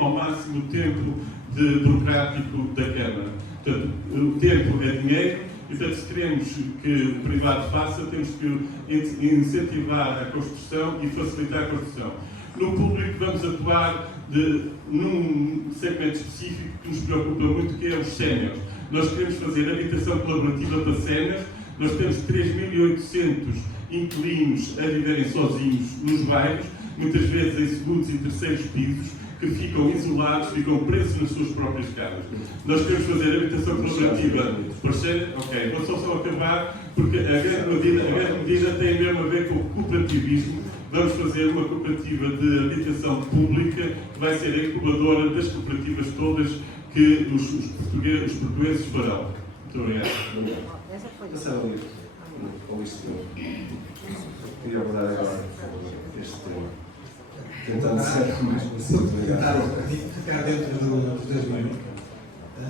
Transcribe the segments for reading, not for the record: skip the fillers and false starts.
ao máximo o tempo burocrático da Câmara. Portanto, o tempo é dinheiro e, portanto, se queremos que o privado faça, temos que incentivar a construção e facilitar a construção. No público, vamos atuar num segmento específico que nos preocupa muito, que é os séniores. Nós queremos fazer habitação colaborativa para séniores. Nós temos 3.800 inquilinos a viverem sozinhos nos bairros, muitas vezes em segundos e terceiros pisos, que ficam isolados, ficam presos nas suas próprias casas. Nós queremos fazer habitação colaborativa para séniores. Ok, vou só acabar, porque a grande medida tem mesmo a ver com o cooperativismo. Vamos fazer uma cooperativa de habitação pública que vai ser a incubadora das cooperativas todas que os portugueses farão. Muito obrigado. Passava ao isto. Queria abordar agora este tema. Tentando ser mais preciso. Ficar dentro dos 2 minutos.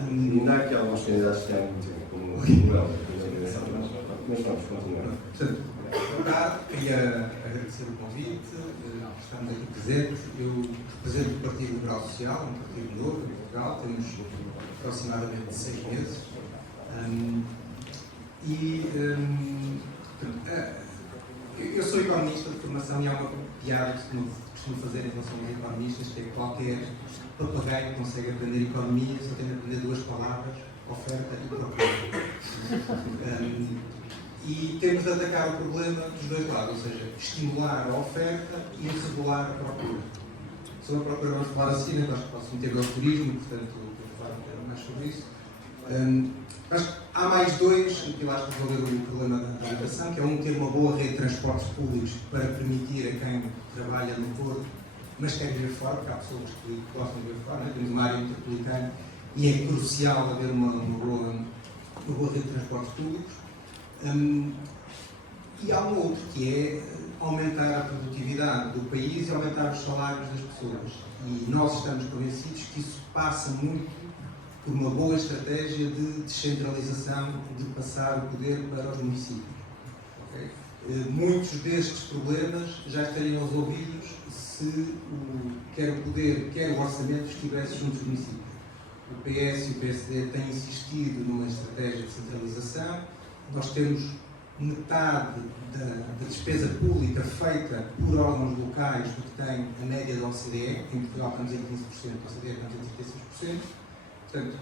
Ainda há aqui alguns candidatos que há muito tempo, como o Miguel, mas vamos continuar. Portanto, boa tarde, queria agradecer o convite, estamos aqui presentes. Eu represento o Partido Liberal Social, um partido novo em Portugal, temos aproximadamente 6 meses. Eu sou economista de formação e há uma piada que costumo fazer em relação aos economistas, que é que qualquer papagaio consegue aprender economia, só tem de aprender 2 palavras, oferta e procura. E temos de atacar o problema dos 2 lados, ou seja, estimular a oferta e regular a procura. Sobre a procura vamos falar assim, acho que posso meter ao turismo, portanto vou falar um pouco mais sobre isso. Mas há mais 2 que eu acho que resolver o problema da habitação, que é ter uma boa rede de transportes públicos para permitir a quem trabalha no Porto, mas quer viver fora, porque há pessoas que gostam de viver fora, né? Temos uma área metropolitana e é crucial haver uma boa rede de transportes públicos. E há um outro, que é aumentar a produtividade do país e aumentar os salários das pessoas. E nós estamos convencidos que isso passa muito por uma boa estratégia de descentralização, de passar o poder para os municípios. Okay? Muitos destes problemas já estariam resolvidos se quer o poder, quer o orçamento estivesse junto dos municípios. O PS e o PSD têm insistido numa estratégia de centralização. Nós temos metade da despesa pública feita por órgãos locais do que tem a média da OCDE. Em Portugal estamos em 15%, a OCDE estamos em 36%. Portanto,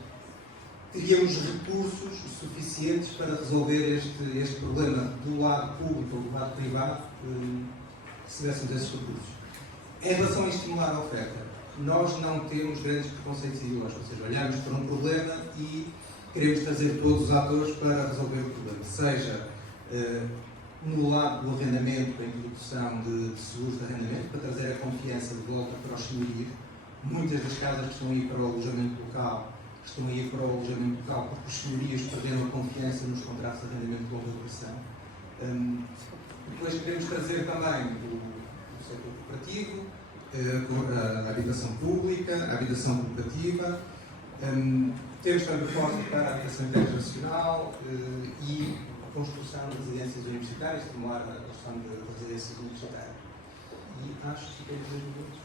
teríamos recursos suficientes para resolver este problema do lado público ou do lado privado, se tivéssemos esses recursos. Em relação a estimular a oferta, nós não temos grandes preconceitos ideológicos, ou seja, olhamos para um problema e queremos trazer todos os atores para resolver o problema, seja no lado do arrendamento, da introdução de seguros de arrendamento, para trazer a confiança de volta para os senhorios. Muitas das casas que estão aí para o alojamento local porque os senhorios perderam a confiança nos contratos de arrendamento de longa duração. Depois queremos trazer também o setor cooperativo, a habitação pública, a habitação cooperativa. Temos também reforço para a habitação intergeracional e a construção de residências universitárias, estimular a construção de residências universitárias. E acho que fiquei 2 minutos.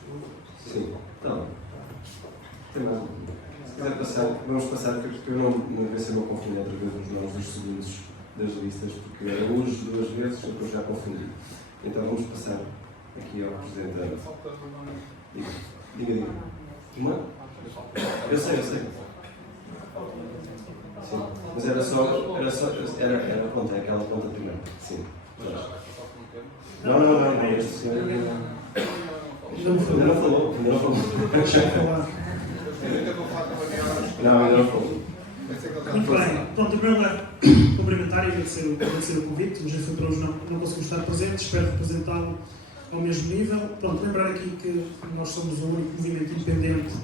Sim, então. Se quiser passar, vamos passar, porque eu não venci o meu confundi outra vez nos nomes dos segundos das listas, porque era hoje 2 vezes, depois já confundi. Então vamos passar aqui ao Presidente da. Diga. Uma? Eu sei. Sim. Mas era pronto, é aquela ponta primeiro. Sim. Não, este senhor ainda não falou. Não, ainda não falou. Muito bem. Pronto, em primeiro lugar, cumprimentar e agradecer o convite. O Jefe para hoje não conseguimos estar presente, espero representá-lo ao mesmo nível. Pronto, lembrar aqui que nós somos o único movimento independente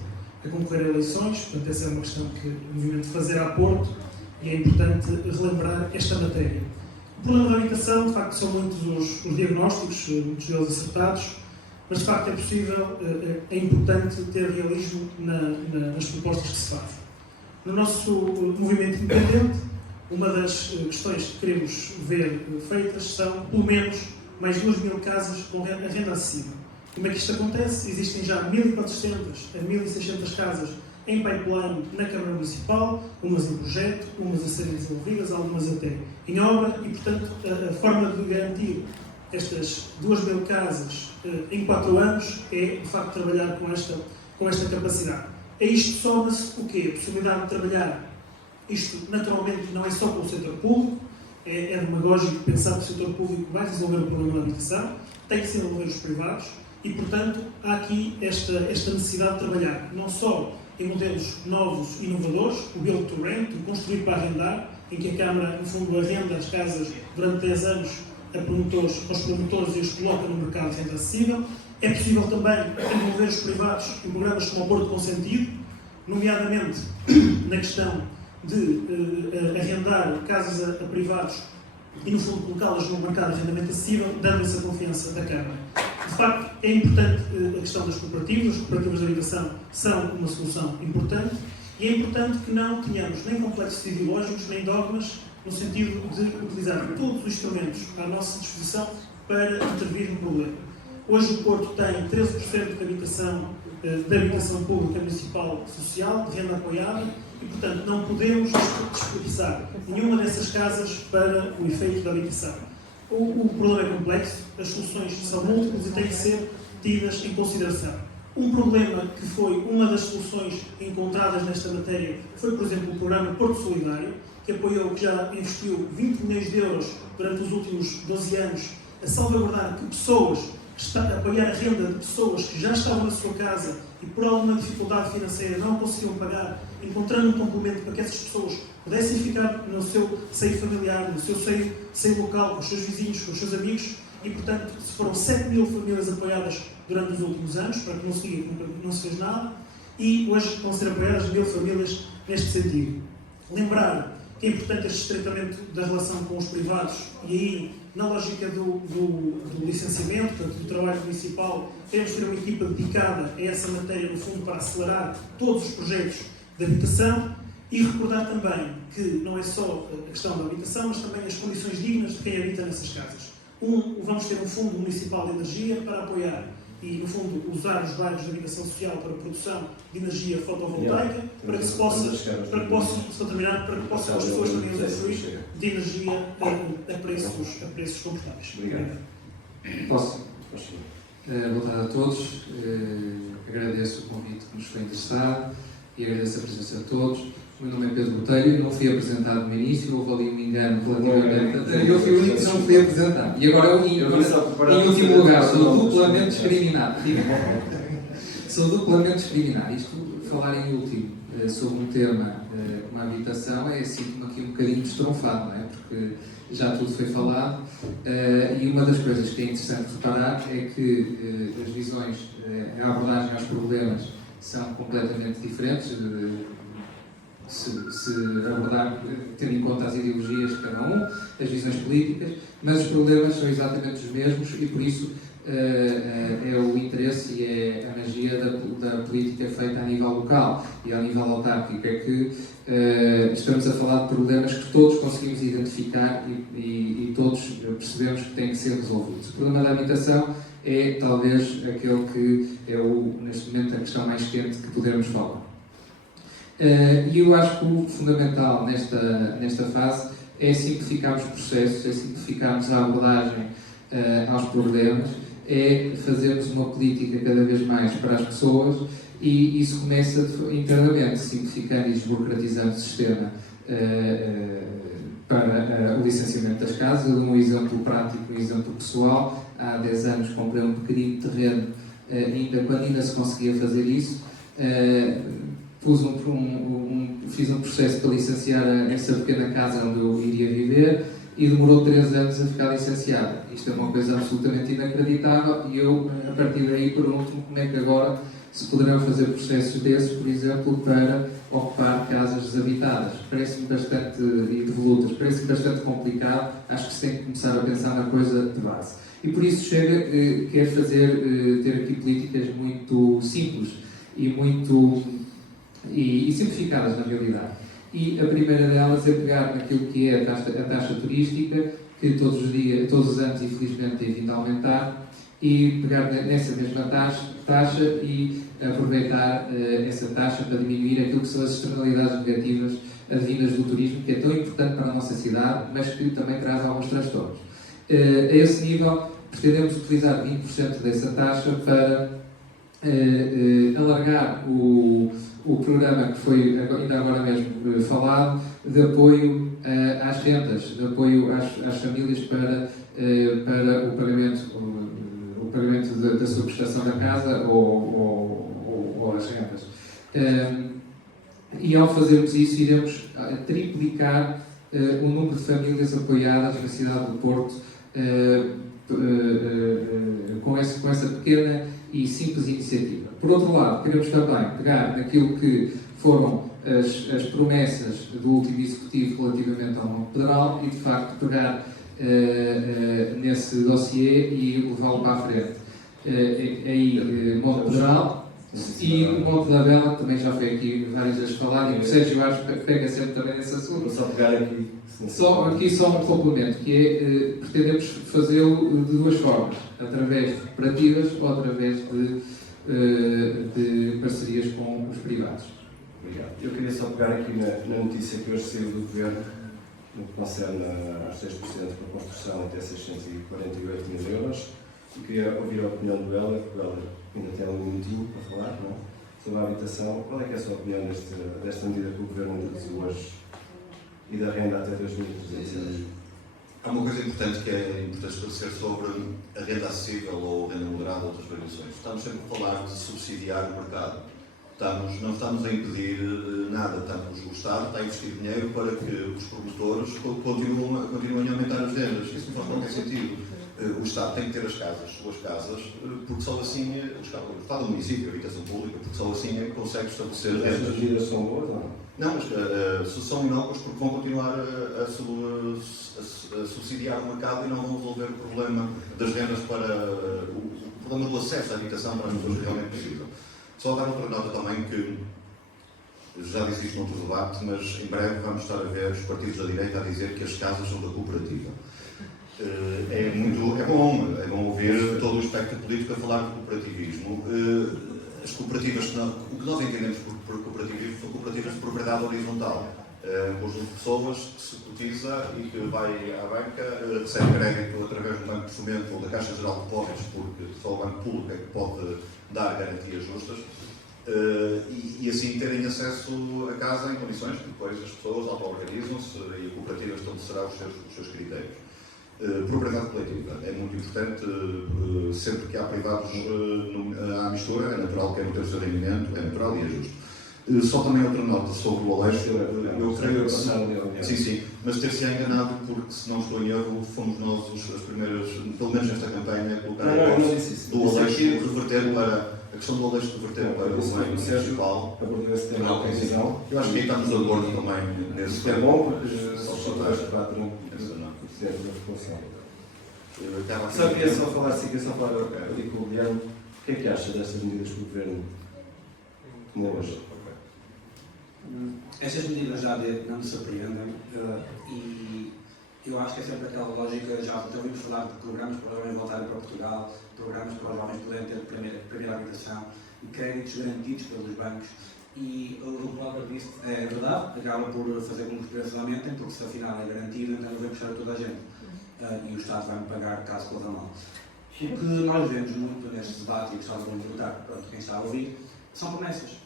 a concorrer a eleições, portanto essa é uma questão que o movimento fazer a Porto e é importante relembrar esta matéria. O problema da habitação, de facto, são muitos os diagnósticos, muitos deles acertados, mas de facto é possível, é importante ter realismo nas propostas que se fazem. No nosso movimento independente, uma das questões que queremos ver feitas são, pelo menos, mais 2.000 casas com renda acessível. Como é que isto acontece? Existem já 1.400 a 1.600 casas em pipeline na Câmara Municipal, umas em projeto, umas a serem desenvolvidas, algumas até em obra, e, portanto, a forma de garantir estas 2.000 casas em 4 anos é, de facto, trabalhar com esta capacidade. A isto soma-se o quê? A possibilidade de trabalhar, isto naturalmente não é só com o setor público, é demagógico pensar que o setor público vai resolver o problema da habitação, tem que se envolver os privados, e, portanto, há aqui esta necessidade de trabalhar não só em modelos novos e inovadores, o build to rent, o construir para arrendar, em que a Câmara, no fundo, arrenda as casas durante 10 anos aos promotores e os coloca no mercado de renda acessível. É possível também envolver os privados em programas como o Porto Consentido, nomeadamente na questão de arrendar casas a privados e, no fundo, colocá-las no mercado de arrendamento acessível, dando-lhes a confiança da Câmara. De facto, é importante a questão das cooperativas. As cooperativas de habitação são uma solução importante, e é importante que não tenhamos nem complexos ideológicos, nem dogmas, no sentido de utilizar todos os instrumentos à nossa disposição para intervir no problema. Hoje o Porto tem 13% de habitação pública municipal social, de renda apoiada, e, portanto, não podemos desperdiçar nenhuma dessas casas para o efeito da habitação. O problema é complexo, as soluções são múltiplas e têm que ser tidas em consideração. Um problema que foi uma das soluções encontradas nesta matéria foi, por exemplo, o programa Porto Solidário, que apoiou, que já investiu 20 milhões de euros durante os últimos 12 anos a salvaguardar que pessoas, a apoiar a renda de pessoas que já estavam na sua casa e por alguma dificuldade financeira não conseguiam pagar, encontrando um complemento para que essas pessoas pudessem ficar no seu seio familiar, no seu seio local, com os seus vizinhos, com os seus amigos, e, portanto, foram 7.000 famílias apoiadas durante os últimos anos, para que não se diga que não se fez nada, e hoje vão ser apoiadas 1.000 famílias neste sentido. Lembrar que é importante este estreitamento da relação com os privados, e aí, na lógica do licenciamento, portanto, do trabalho municipal, temos de ter uma equipa dedicada a essa matéria, no fundo, para acelerar todos os projetos de habitação, e recordar também que não é só a questão da habitação, mas também as condições dignas de quem habita nessas casas. Vamos ter um fundo municipal de energia para apoiar e, no fundo, usar os bairros de habitação social para a produção de energia fotovoltaica, para que possam as pessoas também usufruir de energia a preços confortáveis. Obrigado. Posso? Boa tarde a todos. Agradeço o convite que nos foi interessado e agradeço a presença de todos. O meu nome é Pedro Botelho, não fui apresentado no início, houve ali um engano relativamente. Eu fui o único que não fui apresentado. E agora, em último lugar, sou duplamente discriminado. Sou duplamente discriminado. Isto, falar em último sobre um tema como a habitação, é assim aqui um bocadinho destronfado, não é? Porque já tudo foi falado. E uma das coisas que é interessante reparar é que as visões, a abordagem aos problemas são completamente diferentes. Se abordar, tendo em conta as ideologias de cada um, as visões políticas, mas os problemas são exatamente os mesmos e por isso é o interesse e é a magia da política feita a nível local e ao nível autárquico, é que estamos a falar de problemas que todos conseguimos identificar e todos percebemos que têm que ser resolvidos. O problema da habitação é talvez aquele que é neste momento a questão mais quente que podemos falar. E eu acho que o fundamental nesta fase é simplificarmos processos, é simplificarmos a abordagem aos problemas, é fazermos uma política cada vez mais para as pessoas e isso começa internamente, simplificando e desburocratizando o sistema para o licenciamento das casas. Eu dou um exemplo prático, um exemplo pessoal. Há 10 anos comprei um pequenino terreno, quando ainda se conseguia fazer isso. Fiz um processo para licenciar essa pequena casa onde eu iria viver e demorou 3 anos a ficar licenciada. Isto é uma coisa absolutamente inacreditável e eu, a partir daí, pergunto-me como é que agora se poderão fazer processos desses, por exemplo, para ocupar casas desabitadas. Parece-me bastante, e devolutas, parece-me bastante complicado. Acho que se tem que começar a pensar na coisa de base. E por isso Chega quer ter aqui políticas muito simples e simplificadas na realidade. E a primeira delas é pegar naquilo que é a taxa turística, que todos os anos, infelizmente, tem vindo a aumentar, e pegar nessa mesma taxa e aproveitar essa taxa para diminuir aquilo que são as externalidades negativas advindas do turismo, que é tão importante para a nossa cidade, mas que também traz alguns transtornos. A esse nível, pretendemos utilizar 20% dessa taxa para alargar o programa que foi ainda agora mesmo falado, de apoio às rendas, de apoio às famílias para o pagamento da sua prestação da casa ou as rendas. E ao fazermos isso, iremos triplicar o número de famílias apoiadas na cidade do Porto com essa pequena e simples iniciativa. Por outro lado, queremos também pegar naquilo que foram as promessas do último Executivo relativamente ao Monte Pedral e, de facto, pegar nesse dossiê e levá-lo para a frente. Aí, Monte Pedral e o Monte da Vela, também já foi aqui várias vezes falado, e o Sérgio acho que pega sempre também nesse assunto. Vou só pegar aqui. Só um complemento, que é, pretendemos fazê-lo de duas formas, através de cooperativas ou através de parcerias com os privados. Obrigado. Eu queria só pegar aqui na notícia que hoje saiu do Governo, no que concerne aos 6% para a construção até 648 mil euros. E queria ouvir a opinião do Hélder, porque o Hélder ainda tem algum minutinho para falar, não? Sobre a habitação. Qual é que é a sua opinião desta medida que o Governo introduziu hoje e da renda até 2.300 euros? Há uma coisa importante que é importante esclarecer sobre a renda acessível ou renda moderada ou outras variações. Estamos sempre a falar de subsidiar o mercado. Não estamos a impedir nada. O Estado está a investir dinheiro para que os promotores continuem a aumentar as rendas. Isso não faz qualquer sentido. O Estado tem que ter as suas casas, porque só assim, o Estado do município, a habitação pública, porque só assim é que consegue estabelecer rendas. As medidas são boas ou não? Não, mas são inócuas porque vão continuar a subsidiar o mercado e não vão resolver o problema das rendas o problema do acesso à habitação para as pessoas que realmente precisam. Só dar outra nota também que já disse isto noutro debate, mas em breve vamos estar a ver os partidos da direita a dizer que as casas são da cooperativa. É bom ouvir todo o espectro político a falar de cooperativismo. As cooperativas, o que nós entendemos por cooperativismo são cooperativas de propriedade horizontal. Um conjunto de pessoas que se cotiza e que vai à banca, recebe crédito através do Banco de Fomento ou da Caixa Geral de Depósitos, porque só o Banco Público é que pode dar garantias justas, e assim terem acesso a casa em condições que depois as pessoas auto-organizam-se e a cooperativa estabelecerá os seus critérios. Propriedade coletiva é muito importante, sempre que há privados à mistura, é natural que é ter o seu rendimento, é natural e é justo. Só também outra nota sobre o Aleixo, eu creio que sim, mas ter-se enganado, porque se não estou em erro, fomos nós as primeiras, pelo menos nesta campanha, a colocar a hipótese do Aleixo reverter para a questão do Aleixo reverter para o meio municipal. Eu acho que aí estamos de acordo também nesse. É bom porque só quatro Só queria falar ali com o Guilherme, o que é que acha destas medidas que o Governo tomou hoje? Estas medidas já não me surpreendem e eu acho que é sempre aquela lógica, já ouvimos falar de programas para os jovens voltarem para Portugal, programas para os jovens poderem ter primeira habitação, créditos garantidos pelos bancos. E o que o Álvaro disse é verdade, acaba por fazer com que os preços aumentem, porque se afinal é garantido, então vai puxar toda a gente. E o Estado vai-me pagar caso corra mal. O que nós vemos muito neste debate, e gostava de perguntar para quem está a ouvir, são promessas.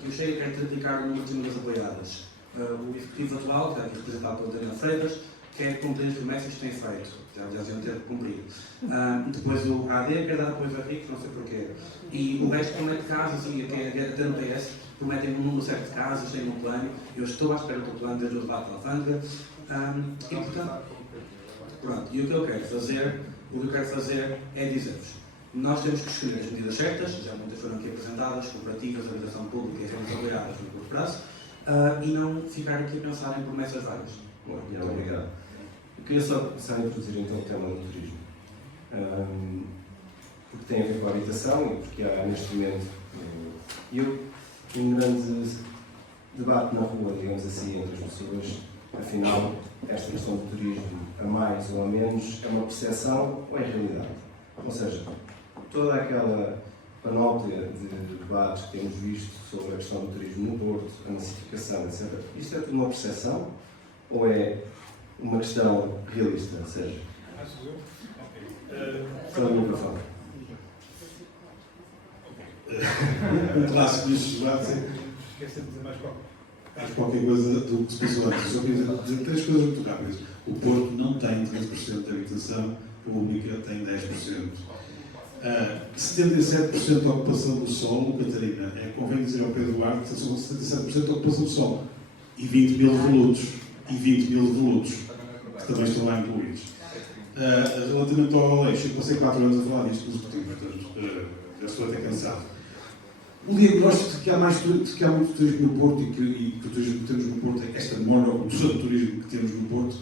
Que o Chega quer triplicar o número de famílias apoiadas. O Executivo atual, que é aqui representado pelo Daniel Freitas, quer cumprir as promessas que tem feito. Já deviam ter cumprido. Depois o AD quer dar apoio a ricos, não sei porquê. E o resto promete casas, e até no PS prometem um número certo de casas, têm um plano. Eu estou à espera do plano desde o debate da alfândega. E portanto, pronto. E o que eu quero fazer é dizer-vos: nós temos que escolher as medidas certas, já muitas foram aqui apresentadas, cooperativas, habitação pública e rendas apoiadas no curto prazo, e não ficar aqui a pensar em promessas vagas. Muito obrigado. Eu queria só começar a introduzir então o tema do turismo. Porque tem a ver com a habitação e porque há neste momento um grande debate na rua, digamos assim, entre as pessoas. Afinal, esta questão do turismo, a mais ou a menos, é uma percepção ou é realidade? Ou seja, toda aquela panóplia de debates que temos visto sobre a questão do turismo no Porto, a massificação, etc., isto é tudo uma percepção ou é uma questão realista? Ou seja, só o microfone. Um clássico nestes debates é esquecemos de mais qualquer coisa do que se passou antes. Só queria dizer 3 coisas muito rápidas. O Porto não tem 13% de habitação pública, tem 10%. 77% de ocupação do solo, Catarina, convém dizer ao Pedro Duarte que são 77% de ocupação do solo. E 20 mil devolutos. Que também estão lá incluídos. Relativamente ao Aleixo, eu passei 4 anos a falar disto consecutivo, portanto, já estou até cansado. O diagnóstico de que há muito turismo no Porto e que o turismo que temos no Porto é esta monocultura de turismo que temos no Porto,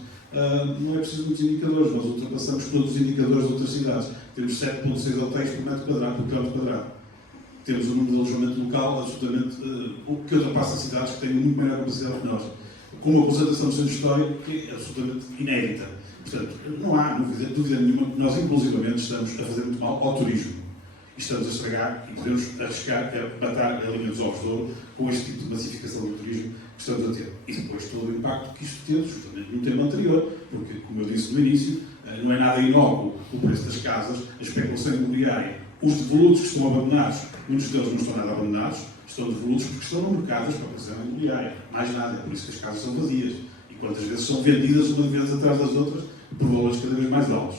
não é preciso muitos indicadores, nós ultrapassamos todos os indicadores de outras cidades. Temos 7,6 hotéis por metro quadrado, por quilómetro quadrado. Temos um número de alojamento local absolutamente que ultrapassa cidades que têm muito maior capacidade que nós, com uma representação do centro histórico que é absolutamente inédita. Portanto, não há dúvida nenhuma que nós, inclusivamente, estamos a fazer muito mal ao turismo. E estamos a estragar e podemos arriscar a matar alimentos ovos de ouro com este tipo de massificação do turismo que estamos a ter. E depois todo o impacto que isto teve, justamente no tema anterior, porque, como eu disse no início, não é nada inócuo o preço das casas, a especulação imobiliária, os devolutos que estão abandonados, muitos deles não estão nada abandonados, estão devolutos porque estão no mercado da especulação imobiliária. Mais nada, é por isso que as casas são vazias. E quantas vezes são vendidas uma vez atrás das outras por valores cada vez mais altos.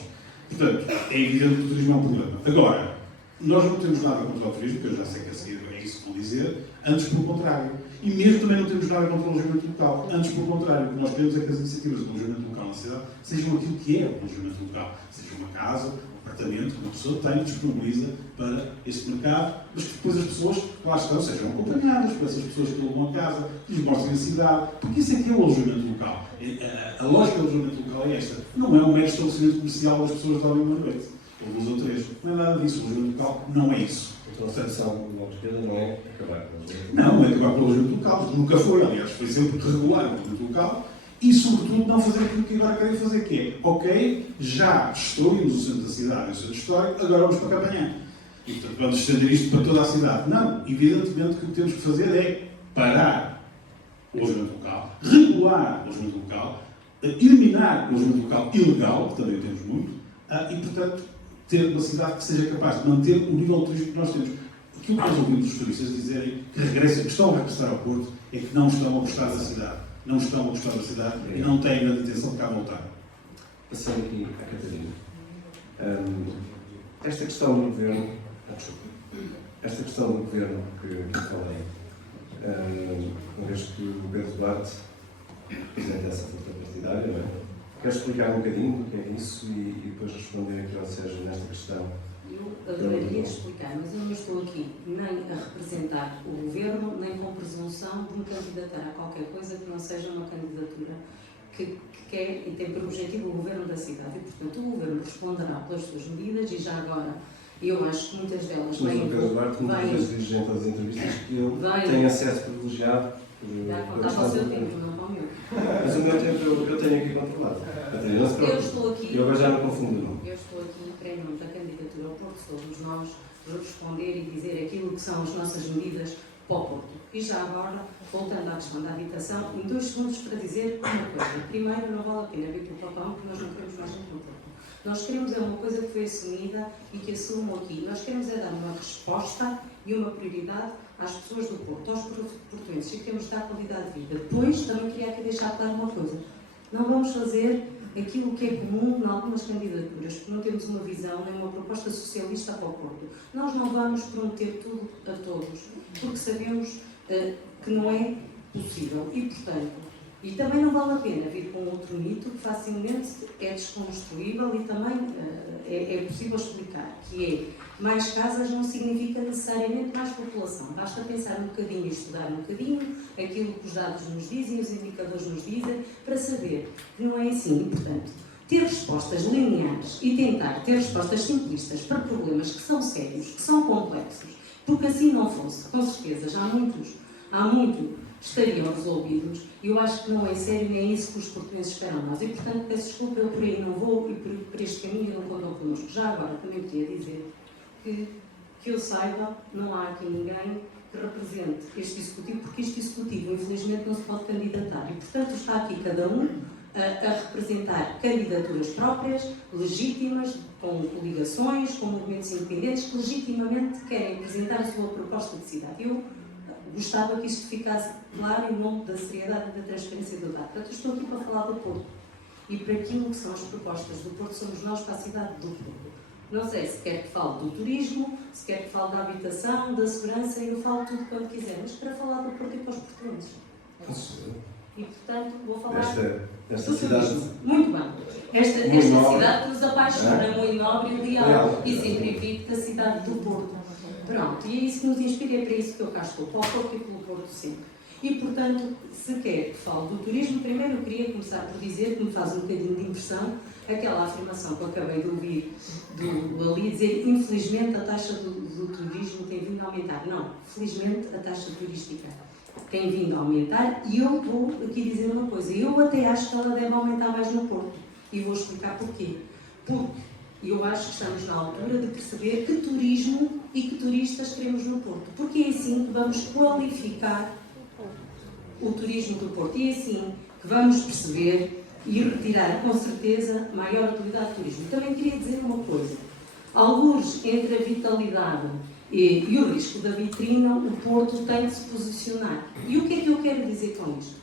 Portanto, é evidente que o turismo é um problema. Agora, nós não temos nada contra o turismo, que eu já sei que a seguir é isso que vou dizer, antes pelo contrário. E mesmo também não temos nada contra o alojamento local, antes pelo contrário. O que nós queremos é que as iniciativas de alojamento local na cidade sejam aquilo que é o alojamento local. Seja uma casa, um apartamento, que uma pessoa tem, disponibiliza para este mercado, mas que depois as pessoas que lá estão sejam acompanhadas por essas pessoas que alugam a casa, que lhes mostrem a cidade, porque isso é que é o alojamento local. A lógica do alojamento local é esta. Não é um mero estabelecimento comercial onde as pessoas dormem uma noite. Ou 2 ou 3. Não é nada disso. O alojamento local não é isso. Então a solução do Bloco de Esquerda não é acabar com o alojamento local. Não é acabar com o alojamento local. Nunca foi. Aliás, foi sempre regular o alojamento local e, sobretudo, não fazer aquilo que agora querem fazer, que é, ok, já destruímos o centro da cidade e o centro histórico, agora vamos para Campanhã. E, portanto, vamos estender isto para toda a cidade. Não. Evidentemente que o que temos que fazer é parar o alojamento local, regular o alojamento local, eliminar o alojamento local ilegal, que também temos muito, e, portanto, ter uma cidade que seja capaz de manter o nível de turismo que nós temos. Aquilo que nós ouvimos os turistas dizerem que regressam, que estão a regressar ao Porto, é que não estão a gostar da cidade. Não estão a gostar da cidade e não têm grande intenção de cá voltar. Passando aqui à Catarina. Esta questão do governo, que eu falei, uma vez que o Pedro Duarte apresenta essa força partidária, não é? Queres explicar um bocadinho o que é isso e depois responder aqui ao Sérgio nesta questão? Eu adoraria explicar, mas eu não estou aqui nem a representar o Governo, nem com presunção de me candidatar a qualquer coisa que não seja uma candidatura que quer e tem por objetivo o Governo da cidade. E, portanto, o Governo responderá pelas suas medidas e já agora, eu acho que muitas delas Mas o Pedro Duarte muitas vezes diz em todas as entrevistas que ele tem acesso privilegiado. Contava ao seu tempo, não ao meu. Mas o meu tempo eu tenho aqui controlado. Eu estou aqui. Eu agora já não confundo, não. Eu estou aqui em nome da candidatura ao Porto, somos nós responder e dizer aquilo que são as nossas medidas para o Porto. E já agora, voltando à questão da habitação, em 2 segundos para dizer uma coisa. Primeiro, não vale a pena vir para o papão, porque nós não queremos mais gente no Porto. Nós queremos é uma coisa que foi assumida e que assumo aqui. Nós queremos é dar uma resposta e uma prioridade às pessoas do Porto, aos portuenses, e queremos dar qualidade de vida. Depois, também queria aqui deixar claro uma coisa. Não vamos fazer aquilo que é comum em algumas candidaturas, porque não temos uma visão nem uma proposta socialista para o Porto. Nós não vamos prometer tudo a todos, porque sabemos que não é possível. E, portanto, e também não vale a pena vir com outro mito que facilmente é desconstruível e também é possível explicar, que é mais casas não significa necessariamente mais população. Basta pensar um bocadinho e estudar um bocadinho aquilo que os dados nos dizem, os indicadores nos dizem, para saber que não é assim. E, portanto, ter respostas lineares e tentar ter respostas simplistas para problemas que são sérios, que são complexos, porque assim não fosse, com certeza, já há muito estariam resolvidos, e eu acho que não é sério nem é isso que os portugueses esperam de nós. E, portanto, peço desculpa, eu por aí não vou e por este caminho não contam connosco. Já agora, também queria dizer que eu saiba, não há aqui ninguém que represente este Executivo, porque este Executivo, infelizmente, não se pode candidatar. E, portanto, está aqui cada um a representar candidaturas próprias, legítimas, com coligações, com movimentos independentes, que legitimamente querem apresentar a sua proposta de cidade. Eu gostava que isto ficasse claro em nome da seriedade e da transparência do debate. Portanto, eu estou aqui para falar do Porto. E para aquilo que são as propostas do Porto, somos nós para a cidade do Porto. Não sei se quer que fale do turismo, se quer que fale da habitação, da segurança, eu falo tudo quando quiser, mas para falar do Porto e para os portugueses. E, portanto, vou falar Esta do cidade. turismo. Muito bem. Esta cidade que nos apaixona, muito nobre e leal. E sempre vive da cidade do Porto. Pronto, e é isso que nos inspira, é para isso que eu cá estou, para o Porto e pelo Porto sempre. E, portanto, se quer que fale do turismo, primeiro eu queria começar por dizer que me faz um bocadinho de impressão aquela afirmação que eu acabei de ouvir do Ali dizer, infelizmente a taxa do turismo tem vindo a aumentar. Não, felizmente a taxa turística tem vindo a aumentar e eu vou aqui dizer uma coisa, eu até acho que ela deve aumentar mais no Porto e vou explicar porquê. Porque eu acho que estamos na altura de perceber que turismo e que turistas queremos no Porto, porque é assim que vamos qualificar o turismo do Porto e é assim que vamos perceber e retirar com certeza maior utilidade do turismo. Também queria dizer uma coisa, alguns entre a vitalidade e o risco da vitrina, o Porto tem de se posicionar. E o que é que eu quero dizer com isto?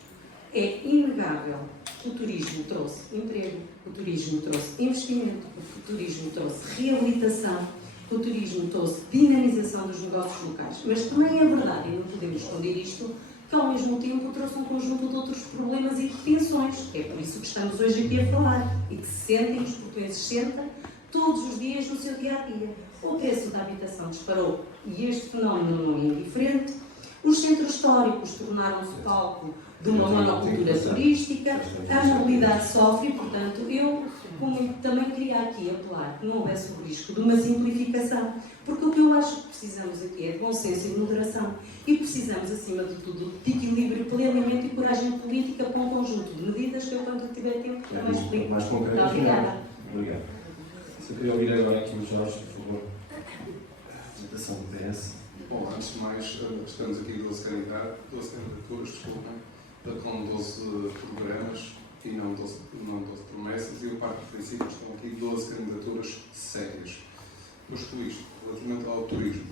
É inegável que o turismo trouxe emprego, o turismo trouxe investimento, o turismo trouxe reabilitação, o turismo trouxe dinamização dos negócios locais. Mas também é verdade, e não podemos esconder isto, que ao mesmo tempo trouxe um conjunto de outros problemas e retenções. É por isso que estamos hoje aqui a falar e que se sentem, os portugueses sentem, todos os dias no seu dia-a-dia. O preço da habitação disparou e este fenómeno não é indiferente. Os centros históricos tornaram-se palco de uma monocultura turística, a mobilidade sofre e, portanto, eu também queria aqui apelar que não houvesse o risco de uma simplificação, porque o que eu acho que precisamos aqui é de bom senso e moderação e precisamos, acima de tudo, de equilíbrio, planeamento e coragem política para um conjunto de medidas que eu, quando tiver tempo, também explico. Mais concreto. Obrigada. Obrigado. Se eu queria ouvir agora aqui o Jorge, por favor. Apresentação do PS. Bom, antes de mais, estamos aqui 12 candidaturas, desculpem, com 12 programas e não 12 promessas, e eu parto do princípio que estão aqui 12 candidaturas sérias. Posto isto, relativamente ao turismo,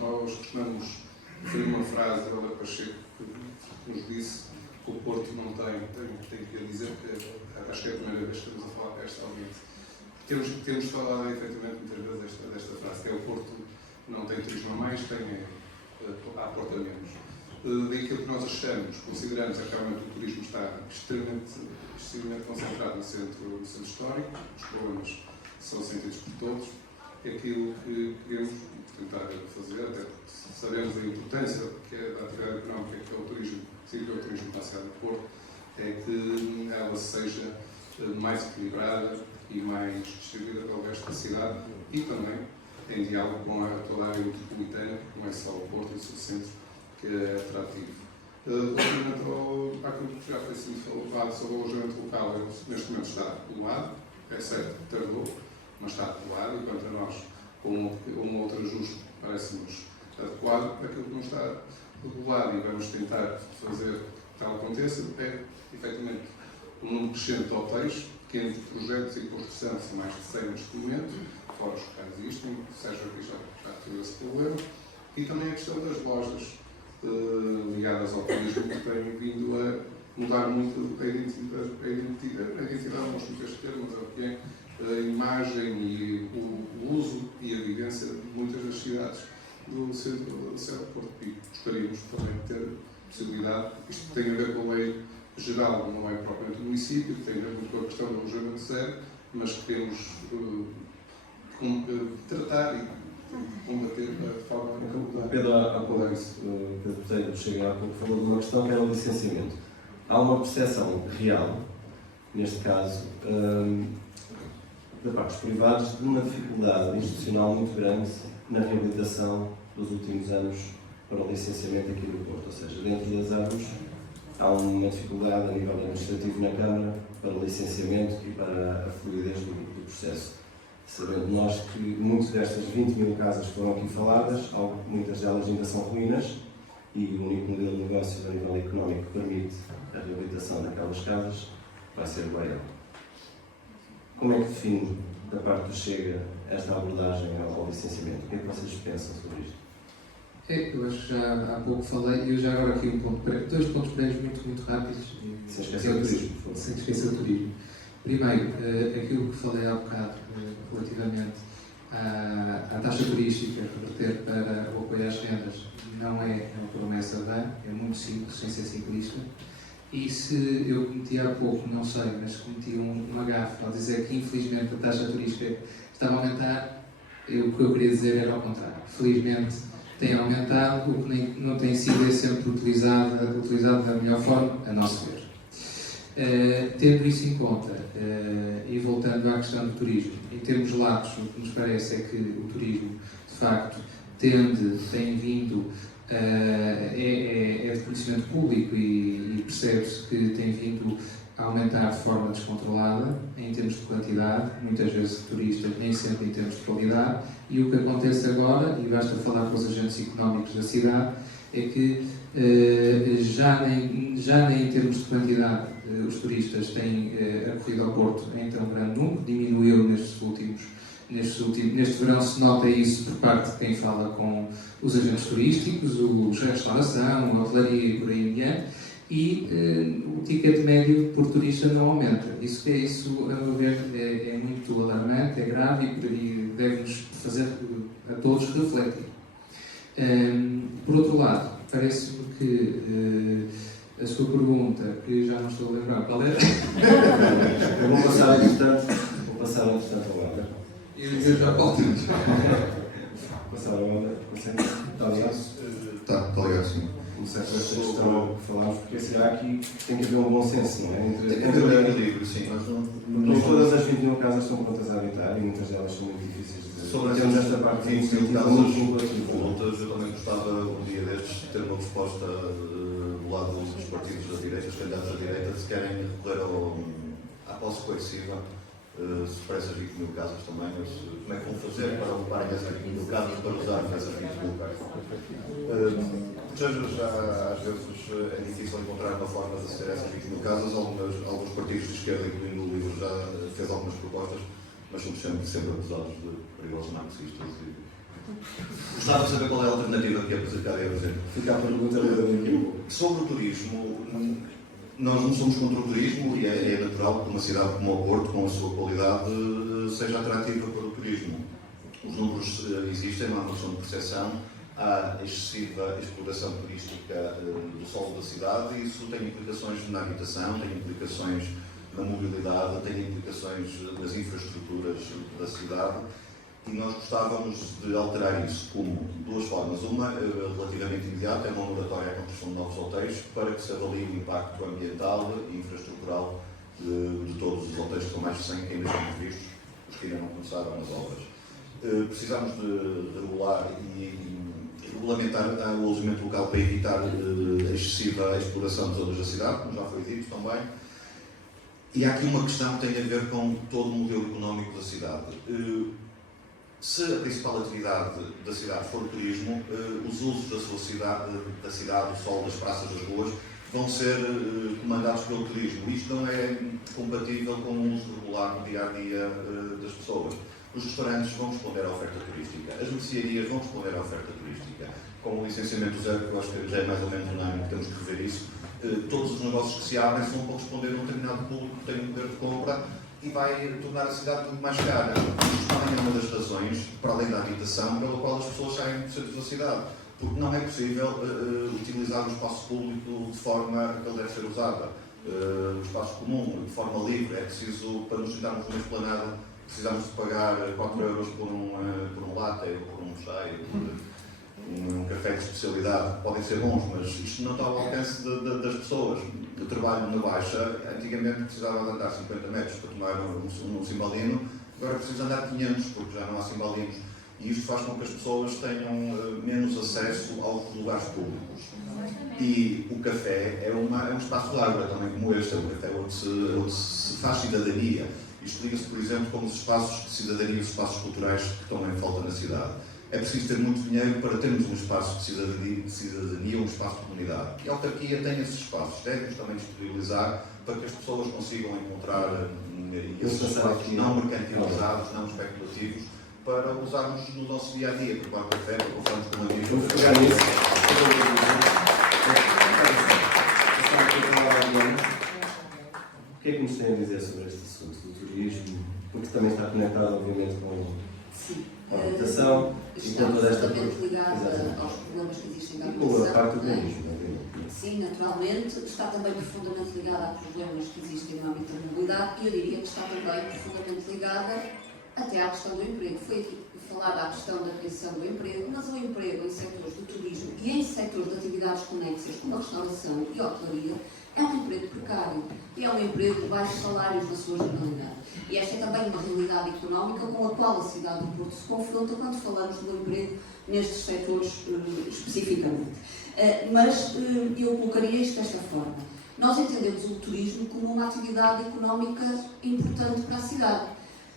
nós costumamos referir uma frase de Helder Pacheco que nos disse que o Porto não tem que dizer, que acho que é a primeira vez que estamos a falar desta audiência. Temos falado efetivamente muitas vezes desta frase, que é o Porto não tem turismo a mais, há Porto a menos. Daquilo que nós achamos, consideramos que realmente o turismo está extremamente concentrado no centro histórico, os problemas são sentidos por todos, aquilo que queremos tentar fazer, até porque sabemos a importância que é da atividade económica, que é o turismo, que é o turismo para a cidade do Porto, é que ela seja mais equilibrada e mais distribuída pelo resto da cidade e também em diálogo com toda a área metropolitana, não é só o Porto e o seu centro, que é atrativo. Relativamente àquilo que já foi sido falado sobre o alojamento local, ele neste momento está poluado, é certo que tardou, mas está poluado, e quanto a nós, um outro ajuste parece-nos adequado. Aquilo que não está regulado e vamos tentar fazer que tal aconteça é, efetivamente, o número crescente de hotéis, que entre projetos e construção são mais de 100 neste momento, fora os que já existem, o Sérgio aqui já teve esse problema, e também a questão das lojas ligadas ao turismo, que têm vindo a mudar muito a identidade, não gosto deste termo, mas é o que é, a imagem e o uso e a vivência de muitas das cidades do centro do Porto Pico. Gostaríamos também de ter possibilidade, isto tem a ver com a lei geral, não é propriamente o município, que tem a ver com a questão do alojamento zero, mas que queremos tratar e combater de forma O Pedro, há pouco, Pedro Botelho chega há pouco, falou de uma questão que era o licenciamento. Há uma percepção real, neste caso, da parte dos privados, de uma dificuldade institucional muito grande na reabilitação dos últimos anos para o licenciamento aqui no Porto. Ou seja, dentro das árvores há uma dificuldade a nível administrativo na Câmara para o licenciamento e para a fluidez do processo. sabendo nós que muitas destas 20 mil casas que foram aqui faladas, muitas delas ainda são ruínas, e o único modelo de negócio a nível económico que permite a reabilitação daquelas casas vai ser o BEL. Como é que define, da parte do Chega, esta abordagem ao licenciamento? O que é que vocês pensam sobre isto? Eu acho que já há pouco falei, eu já agora aqui dois pontos prévios muito rápidos. Sem esquecer o turismo, por favor. Sem esquecer o turismo. Primeiro, aquilo que falei há bocado relativamente à taxa turística, reverter para o apoio às rendas, não é uma promessa vã, é muito simples, sem ser simplista. E se eu cometi há pouco, não sei, mas cometi uma gafe ao dizer que infelizmente a taxa turística estava a aumentar, o que eu queria dizer era ao contrário. Felizmente tem aumentado, o que não tem sido sempre utilizado da melhor forma, a nosso ver. Tendo isso em conta, e voltando à questão do turismo, em termos latos, o que nos parece é que o turismo, de facto, tem vindo, é de conhecimento público e percebe-se que tem vindo a aumentar de forma descontrolada, em termos de quantidade, muitas vezes de turistas, nem sempre em termos de qualidade, e o que acontece agora, e basta falar com os agentes económicos da cidade, é que já nem em termos de quantidade os turistas têm acorrido ao Porto em tão grande número, diminuiu neste verão se nota isso por parte de quem fala com os agentes turísticos, os restauração, a hotelaria e por aí em diante, e o ticket médio por turista não aumenta. Isso, a meu ver, é muito alarmante, é grave e deve-nos fazer a todos refletir. Por outro lado, parece-me que a sua pergunta, que já não estou a lembrar qual era. Eu vou passar, entretanto, ao Wander. Eu já volto. Passar ao Wander, está ligado? Está ligado, sim. Começar com esta questão que falámos, porque será que tem que haver um bom senso, não é? Tem que haver um equilíbrio, sim. Nem todas as 20 mil casas são prontas a habitar e muitas delas são muito difíceis de sobre temos esta parte de 20 mil casas casas voltas, eu também gostava um dia destes de ter uma resposta do lado dos partidos da direita, os candidatos da direita, se querem recorrer à posse coerciva, se para essas 20 mil casas também, mas como é que vão fazer para ocuparem essas 20 mil casas, para usarem essas 20 mil casas? Já às vezes é difícil encontrar uma forma de aceder a essas 20 mil casas. Alguns partidos de esquerda, incluindo o LIVRE, já fez algumas propostas, mas somos sempre acusados de perigosos marxistas. Gostava de saber qual é a alternativa que é apresentada e apresenta. Fica a pergunta aqui. Sobre o turismo, nós não somos contra o turismo e é natural que uma cidade como o Porto, com a sua qualidade, seja atrativa para o turismo. Os números existem, não é uma questão de percepção. Há excessiva exploração turística do solo da cidade e isso tem implicações na habitação, tem implicações na mobilidade, tem implicações nas infraestruturas da cidade e nós gostávamos de alterar isso como duas formas. Uma, relativamente imediata, é uma moratória à construção de novos hotéis para que se avalie o impacto ambiental e infraestrutural de todos os hotéis com mais de 100 que ainda estão previstos, os que ainda não começaram as obras. Precisamos de regular e regulamentar o alojamento local para evitar a excessiva exploração das zonas da cidade, como já foi dito também. E há aqui uma questão que tem a ver com todo o modelo económico da cidade. Se a principal atividade da cidade for o turismo, os usos da cidade, o sol, das praças, das ruas, vão ser comandados pelo turismo. Isto não é compatível com o uso regular no dia-a-dia das pessoas. Os restaurantes vão responder à oferta turística, as mercearias vão responder à oferta turística. Com o licenciamento zero, que eu acho que já é mais ou menos unânime, temos que rever isso, todos os negócios que se abrem são para responder a um determinado público que tem um poder de compra e vai tornar a cidade muito mais cara. Isto também é uma das razões, para além da habitação, pela qual as pessoas saem do centro da cidade. Porque não é possível utilizar o espaço público de forma que ele deve ser usado. O espaço comum, de forma livre, é preciso, para nos sentarmos numa esplanada, precisamos de pagar 4 euros por um latte, por um chai, por um café de especialidade. Podem ser bons, mas isto não está ao alcance das pessoas. Eu trabalho na Baixa, antigamente precisava de andar 50 metros para tomar um cimbalino, agora preciso andar 500 porque já não há cimbalinos. E isto faz com que as pessoas tenham menos acesso aos lugares públicos. E o café é um espaço de água também como este, o café onde se faz cidadania. Isto liga-se, por exemplo, com os espaços de cidadania e os espaços culturais que estão em falta na cidade. É preciso ter muito dinheiro para termos um espaço de cidadania, um espaço de comunidade. E a autarquia tem esses espaços, deve-os também disponibilizar para que as pessoas consigam encontrar esses espaços não mercantilizados, não especulativos, para usarmos no nosso dia-a-dia, para tomar café, para conversarmos com amigos. Vamos pegar nisso. O que é que nos tem a dizer sobre este assunto do turismo? Porque também está conectado, obviamente, com a habitação e com toda esta... Está ligada aos problemas que existem na habitação. E com a parte do habitação. turismo, obviamente. Sim, naturalmente. Está também profundamente ligada a problemas que existem no âmbito da mobilidade e eu diria que está também profundamente ligada até à questão do emprego. Foi aqui falada a questão da criação do emprego, mas o emprego em setores do turismo e em setores de atividades conexas, como a restauração e a hotelaria, é um emprego precário e é um emprego de baixos salários na sua generalidade. E esta é também uma realidade económica com a qual a cidade do Porto se confronta quando falamos do emprego nestes setores especificamente. Mas eu colocaria isto desta forma. Nós entendemos o turismo como uma atividade económica importante para a cidade.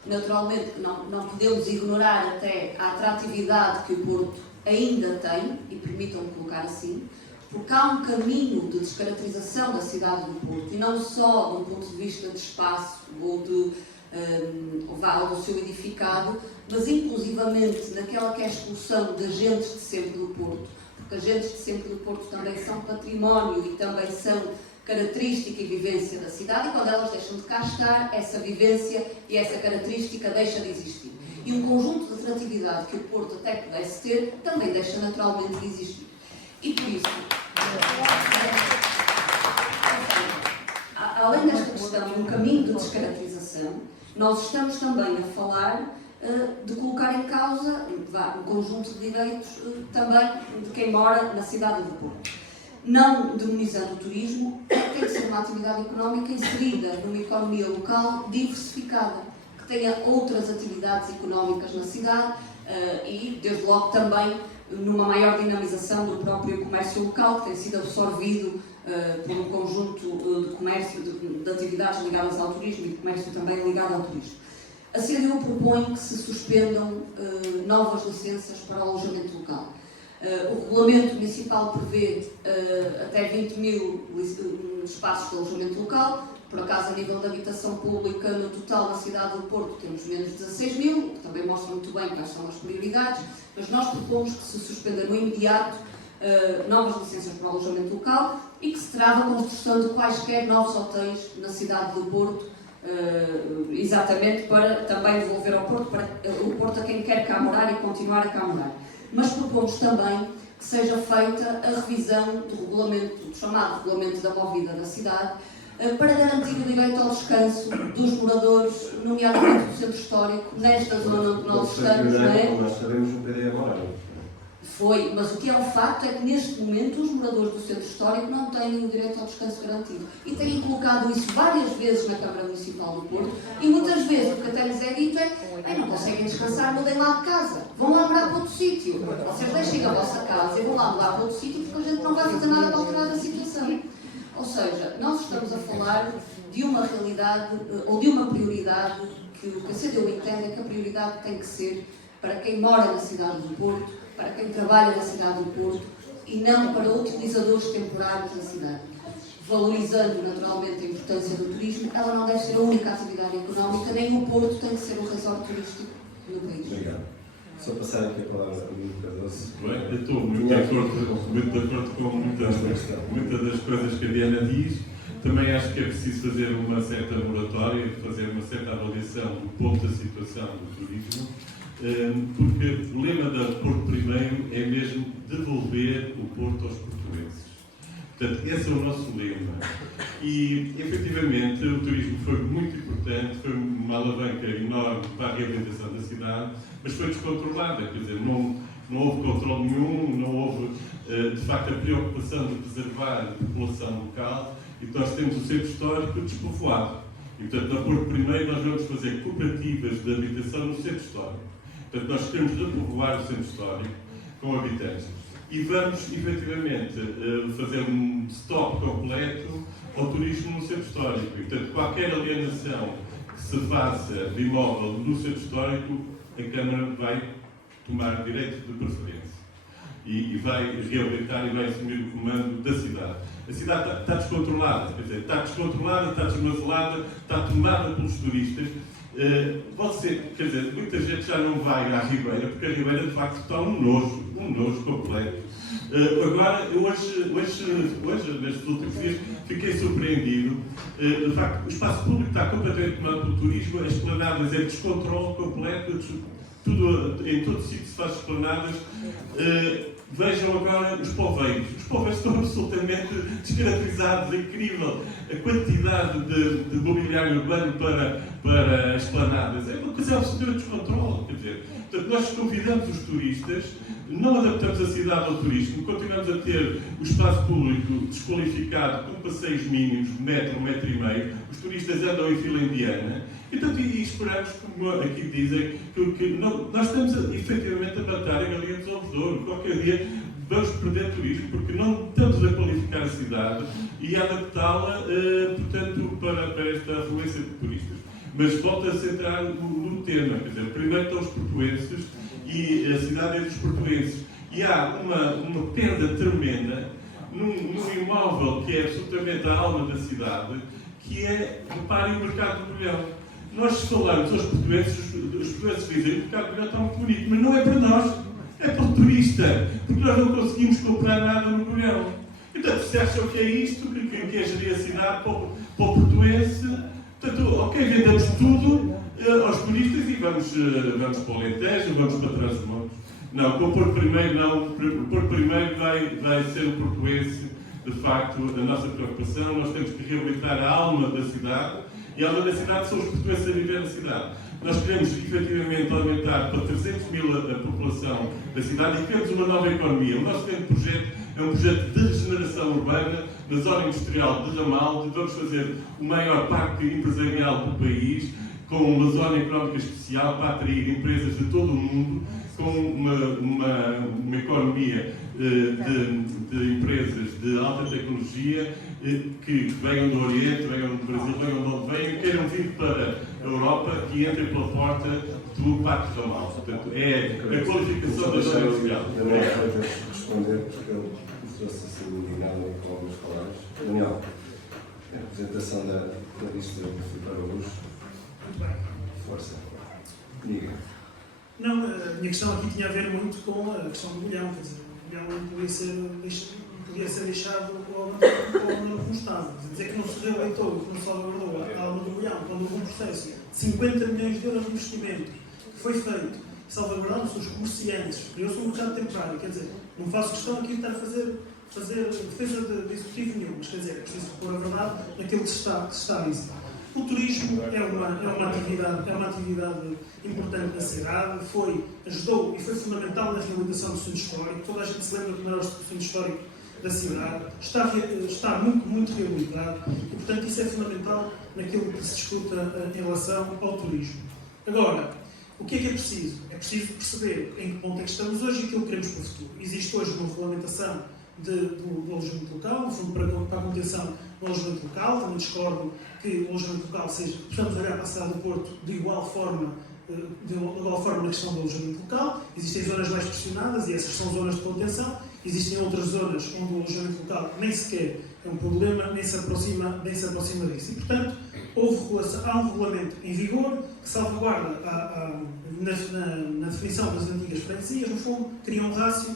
Naturalmente, não podemos ignorar até a atratividade que o Porto ainda tem, e permitam-me colocar assim, porque há um caminho de descaracterização da cidade do Porto, e não só do ponto de vista de espaço ou do seu edificado, mas inclusivamente naquela que é a expulsão de agentes de sempre do Porto, porque agentes de sempre do Porto também são património e também são característica e vivência da cidade, e quando elas deixam de cá estar, essa vivência e essa característica deixa de existir. E um conjunto de atratividade que o Porto até pudesse ter, também deixa naturalmente de existir. E por isso, além desta questão e um caminho de descaracterização, nós estamos também a falar de colocar em causa um conjunto de direitos também de quem mora na cidade do Porto. Não demonizando o turismo, tem que ser uma atividade económica inserida numa economia local diversificada, que tenha outras atividades económicas na cidade e, desde logo, também numa maior dinamização do próprio comércio local, que tem sido absorvido por um conjunto de comércio, de atividades ligadas ao turismo e de comércio também ligado ao turismo. A CDU propõe que se suspendam novas licenças para o alojamento local. O regulamento municipal prevê até 20 mil espaços de alojamento local. Por acaso, a nível de habitação pública, no total na cidade do Porto temos menos de 16 mil, o que também mostra muito bem quais são as prioridades, mas nós propomos que se suspenda no imediato novas licenças para o alojamento local e que se trave a construção de quaisquer novos hotéis na cidade do Porto, exatamente para também devolver ao Porto, para o Porto a quem quer cá morar e continuar a cá morar. Mas propomos também que seja feita a revisão do regulamento, do chamado regulamento da movida da cidade, para garantir o direito ao descanso dos moradores, nomeadamente do centro histórico, nesta zona onde nós estamos, não é? Como nós sabemos, o PD é moral. Foi, mas o que é um facto é que neste momento os moradores do centro histórico não têm o direito ao descanso garantido. E têm colocado isso várias vezes na Câmara Municipal do Porto e muitas vezes o que até lhes é dito é não conseguem descansar, mudem lá de casa, vão lá morar para outro sítio. Vocês deixem a vossa casa e vão lá morar para outro sítio porque a gente não vai fazer nada para alterar a situação. Ou seja, nós estamos a falar de uma realidade ou de uma prioridade que o que a CDU entende é que a prioridade tem que ser para quem mora na cidade do Porto, para quem trabalha na cidade do Porto e não para utilizadores temporários da cidade. Valorizando naturalmente a importância do turismo, ela não deve ser a única atividade económica, nem o Porto tem que ser um resort turístico no país. Obrigado. Só passar aqui a palavra ao Nuno Cardoso. Bem, eu estou muito de acordo com muitas das coisas que a Diana diz. Também acho que é preciso fazer uma certa moratória, fazer uma certa avaliação do ponto da situação do turismo, porque o lema da Porto Primeiro é mesmo devolver o Porto aos portugueses. Portanto, esse é o nosso lema. E, efetivamente, o turismo foi muito importante, foi uma alavanca enorme para a reabilitação da cidade, mas foi descontrolada, quer dizer, não houve controle nenhum, não houve, de facto, a preocupação de preservar a população local, e nós temos o centro histórico despovoado. E, portanto, na Porto Primeiro nós vamos fazer cooperativas de habitação no centro histórico. Portanto, nós queremos repovoar o centro histórico com habitantes. E vamos, efetivamente, fazer um stop completo ao turismo no centro histórico. E, portanto, qualquer alienação que se faça de imóvel no centro histórico, a Câmara vai tomar direito de preferência e vai reabilitar e vai assumir o comando da cidade. A cidade está descontrolada, quer dizer, está descontrolada, está desmazelada, está tomada pelos turistas. Quer dizer, muita gente já não vai à Ribeira, porque a Ribeira de facto está um nojo completo. Agora, hoje, nestes últimos dias, fiquei surpreendido. De facto, o espaço público está completamente tomado pelo turismo, as esplanadas é descontrole completo, em todo sítio se faz esplanadas. Vejam agora os poveiros. Os poveiros estão absolutamente descaracterizados, é incrível. A quantidade de mobiliário urbano para esplanadas é uma coisa absolutamente descontrole. Quer dizer, portanto, nós convidamos os turistas, não adaptamos a cidade ao turismo, continuamos a ter o espaço público desqualificado com passeios mínimos de metro, metro e meio, os turistas andam em fila indiana, e esperamos, como aqui dizem, que nós estamos efetivamente a matar a galinha dos ovos de ouro. Qualquer dia vamos perder turismo, porque não estamos a qualificar a cidade e a adaptá-la, portanto, para esta afluência de turistas. Mas volto a centrar no tema, quer dizer, primeiro estão os portuenses e a cidade é dos portuenses. E há uma perda tremenda num imóvel que é absolutamente a alma da cidade, que é, reparem, o mercado do Bolhão. Nós falamos aos portugueses, os portugueses dizem que o mercado do Bolhão está muito bonito, mas não é para nós, é para o turista, porque nós não conseguimos comprar nada no Bolhão. Então, se acham que é isto, que é gerir a cidade para o portuense, portanto, ok, vendemos tudo aos turistas e vamos para o Alentejo, vamos para Trás-os-Montes. Não, com o Porto Primeiro não, o Porto Primeiro vai ser o portuense, de facto, a nossa preocupação. Nós temos que reabilitar a alma da cidade, e a alma da cidade são os portugueses a viver na cidade. Nós queremos efetivamente aumentar para 300 mil a população da cidade e queremos uma nova economia. O nosso grande projeto é um projeto de regeneração urbana na zona industrial de Ramalde. Vamos fazer o maior parque empresarial do país, com uma zona económica especial para atrair empresas de todo o mundo, com uma economia de empresas de alta tecnologia que venham do Oriente, venham do Brasil, venham de onde venham, queiram vir para a Europa e entrem pela porta do Parque de Ramalde. Portanto, é a qualificação da zona industrial. Eu não vou responder porque eu trouxe assim indignado com algumas palavras. Daniel, a representação da lista do Filipe Araújo. Muito bem. Força. Diga. Não, a minha questão aqui tinha a ver muito com a questão do Bolhão, quer dizer, o Bolhão não podia ser deixado como estava. Dizer que não se reeleitou, que não se salvaguardou a alma do Bolhão, quando houve um processo de 50 milhões de euros de investimento que foi feito, salvaguardaram-se os comerciantes, criou-se um mercado temporário, quer dizer, não faço questão aqui de estar a fazer defesa de executivo nenhum, mas quer dizer, é preciso pôr a verdade naquilo que se está a dizer. O turismo é uma atividade importante na cidade, ajudou e foi fundamental na reabilitação do centro histórico. Toda a gente se lembra como era o centro histórico da cidade, está muito, muito reabilitado e, portanto, isso é fundamental naquilo que se discuta em relação ao turismo. Agora, o que é preciso? É preciso perceber em que ponto é que estamos hoje e aquilo que queremos para o futuro. Existe hoje uma regulamentação do alojamento local, no fundo para a contenção do alojamento local. Também discordo que o alojamento local seja, precisamos olhar para a cidade do Porto de igual forma na questão do alojamento local. Existem zonas mais pressionadas e essas são zonas de contenção. Existem outras zonas onde o alojamento local nem sequer é um problema, nem se aproxima disso. E, portanto, há um regulamento em vigor que salvaguarda na definição das antigas freguesias, no fundo, cria um rácio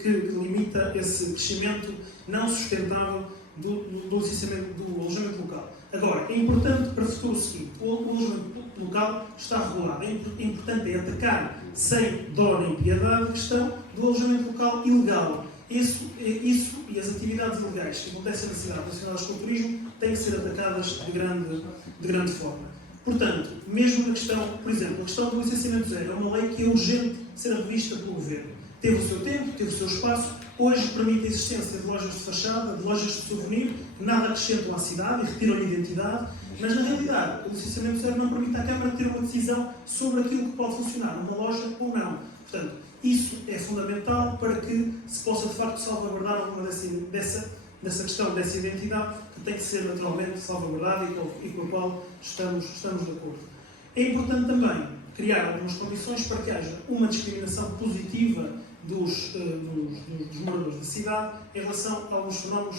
que limita esse crescimento não sustentável do licenciamento do alojamento local. Agora, é importante para o futuro seguinte: o alojamento local está regulado. É importante atacar sem dó nem piedade a questão do alojamento local ilegal. Isso e as atividades ilegais que acontecem na cidade relacionadas com o turismo têm que ser atacadas de grande forma. Portanto, mesmo na questão, por exemplo, a questão do licenciamento zero é uma lei que é urgente ser revista pelo Governo. Teve o seu tempo, teve o seu espaço, hoje permite a existência de lojas de fachada, de lojas de souvenir, que nada acrescentam à cidade e retiram a identidade, mas na realidade o licenciamento zero não permite à Câmara ter uma decisão sobre aquilo que pode funcionar numa loja ou não. Portanto, isso é fundamental para que se possa de facto salvaguardar alguma nessa questão dessa identidade, que tem que ser naturalmente salvaguardada e com a qual estamos de acordo. É importante também criar algumas condições para que haja uma discriminação positiva dos moradores da cidade em relação a alguns fenómenos